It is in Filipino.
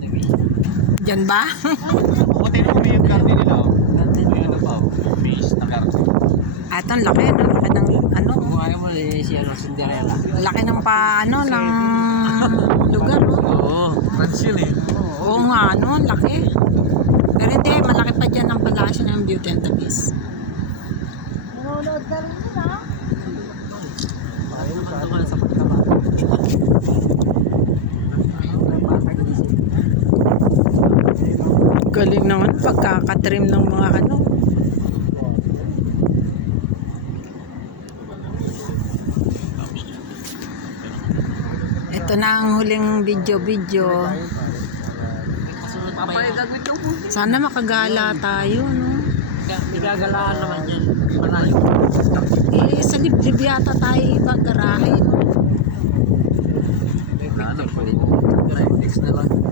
Diyan ba? O, tingnan mo may yung garden nila. May ano pa, fish na garden. Ah, ito, ang laki, no? Laki ng, ano, Kung ayaw mo siya ng Cinderella. laki ng pa, ano, ng lugar, no? Oo, Francine eh. Oo nga, ano, ang laki. Pero hindi, malaki pa dyan ang palasyo ng Beauty and the Beast. Nanonood ka rin yun, ha? Ayaw ka sa pagkabata. Galing naman, pagkakatrim ng mga ano. Ito na ang huling video. Papayagan mo ito. Sana makagala tayo, no? Igagalaan naman yan. Malayo. Eh, sa liblib yata tayo ibang garahe, no? Ano po? Next na lang.